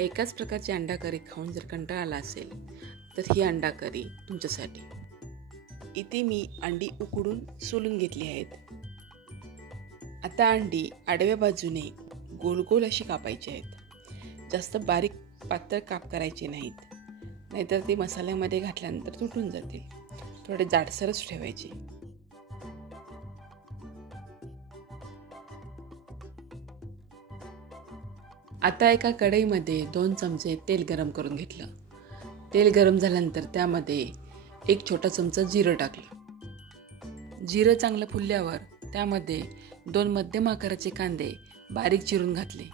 एकाच प्रकारची अंडा करी खाऊन जर कंटाळा आला असेल तर ही अंडा करी तुमच्यासाठी। इथे मी अंडी उकडून सोलून घेतली आहेत। आता अंडी आडव्या बाजूने गोल गोल अशी कापायची आहेत। जास्त बारीक पातळ काप करायचे नाहीत, नाहीतर ते मसाल्यामध्ये घातल्यानंतर तुटून जातील। थोडे जाडसरच ठेवायचे। आता एका कढईमध्ये 2 चमचे तेल गरम करून घेतलं। तेल गरम झाल्यानंतर त्यामध्ये 1 छोटा चमचा जिरं टाकलं। जिरं चांगलं फुलल्यावर त्यामध्ये 2 मध्यम आकाराचे कांदे बारीक चिरून घातले।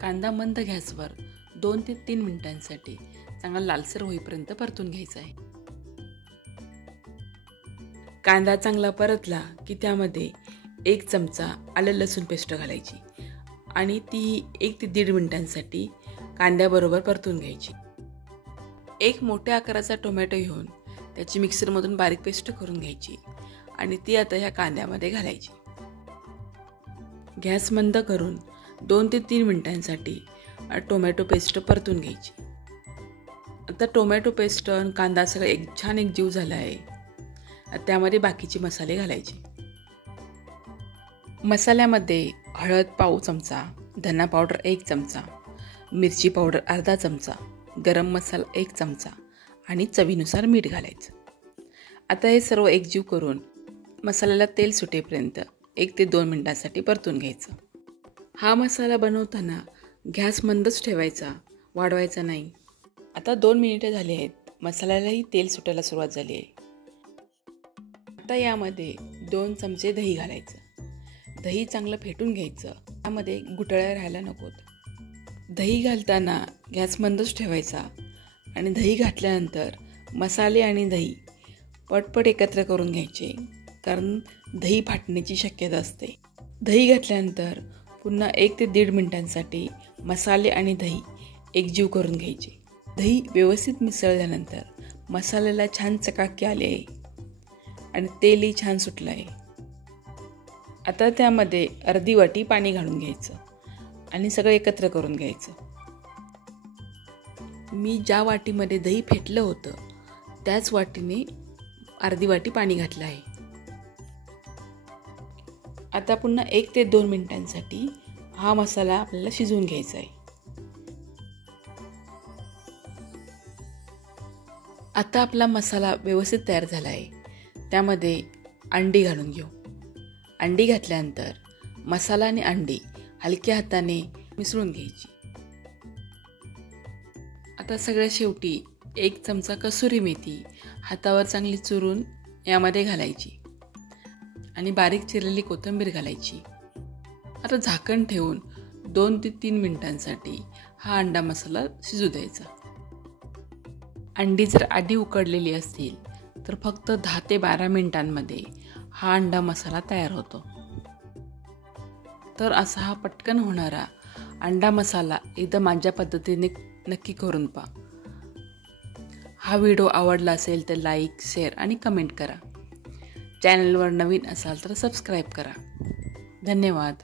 कांदा मंद गॅसवर 2 ते 3 मिनिटांसाठी चांगला लालसर होईपर्यंत परतून घ्यायचा आहे। कांदा चांगला परतला की त्यामध्ये 1 चमचा आलं लसूण पेस्ट घालायची आणि ती 1 ते 1.5 मिनिटांसाठी कांद्याबरोबर परतून घ्यायची। 1 मोठ्या आकाराचा टोमॅटो घेऊन त्याची मिक्सरमधून बारीक पेस्ट करून घ्यायची आणि ती आता ह्या कांद्यामध्ये घालायची। गॅस मंद करून 2 ते 3 मिनिटांसाठी टोमॅटो पेस्ट परतून घ्यायची। आता टोमॅटो पेस्ट आणि कांदा सगळं छान एकजीव झाला आहे। त्यामध्ये बाकीचे मसाले घालायचे। मसाल्यामध्ये हळद पाव चमचा, धना पावडर 1 चमचा, मिरची पावडर अर्धा चमचा, गरम मसाला 1 चमचा आणि चवीनुसार मीठ घालायचं। आता हे सर्व एकजीव करून मसाल्याला तेल सुटेपर्यंत 1 ते 2 मिनिटांसाठी परतून घ्यायचं। हा मसाला बनवताना गॅस मंदच ठेवायचा, वाढवायचा नाही। आता 2 मिनिटे झाली आहेत। मसाल्यालाही तेल सुटायला सुरुवात झाली आहे। आता यामध्ये 2 चमचे दही घालायचं। दही चांगलं फेटून घ्यायचं। त्यामध्ये गुठळ्या राहायला नकोत। दही घालताना गॅस मंदच ठेवायचा आणि दही घातल्यानंतर मसाले आणि दही पटपट एकत्र करून घ्यायचे, कारण दही फाटण्याची शक्यता असते। दही घातल्यानंतर पुन्हा 1 ते 1.5 मिनिटांसाठी मसाले आणि दही एकजीव करून घ्यायचे। दही व्यवस्थित मिसळल्यानंतर मसाल्याला छान चकाकी आली आहे आणि तेलही छान सुटलं आहे। आता त्यामध्ये अर्धी वाटी पाणी घालून घ्यायचं आणि सगळं एकत्र करून घ्यायचं। मी ज्या वाटीमध्ये दही फेटलं होतं त्याच वाटीने अर्धी वाटी पाणी घातलं आहे। आता पुन्हा 1 ते 2 मिनिटांसाठी हा मसाला आपल्याला शिजवून घ्यायचा आहे। आता आपला मसाला व्यवस्थित तयार झाला आहे। त्यामध्ये अंडी घालून घेऊ। अंडी घातल्यानंतर मसाला आणि अंडी हलक्या हाताने मिसळून घ्यायची। आता सगळ्या शेवटी 1 चमचा कसुरी मेथी हातावर चांगली चुरून यामध्ये घालायची आणि बारीक चिरलेली कोथिंबीर घालायची। आता झाकण ठेवून 2 ते 3 मिनिटांसाठी हा अंडा मसाला शिजू द्यायचा। अंडी जर आधी उकडलेली असतील तर फक्त 10 ते 12 मिनिटांमध्ये हा अंडा मसाला तयार होतो। तर असा हा पटकन होणारा अंडा मसाला एकदा माझ्या पद्धतीने नक्की करून पहा। हा व्हिडिओ आवडला असेल तर लाईक, शेअर आणि कमेंट करा। चॅनलवर नवीन असाल तर सबस्क्राईब करा। धन्यवाद।